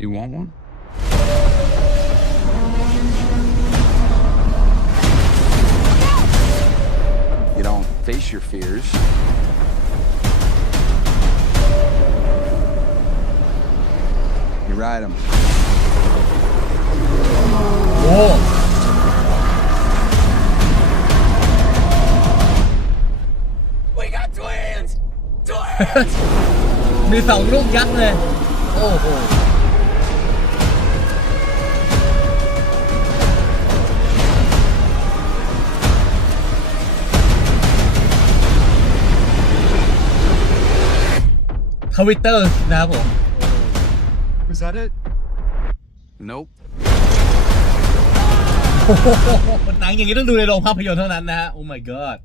You want one? You don't face your fears. You ride them. โอ้มีสองลูกยักษ์เลยโอ้โหทวิตเตอร์นะครับผม Was that it? Nope. หนังอย่างนี้ต้องดูในโรงภาพยนตร์เท่านั้นนะฮะ Oh my god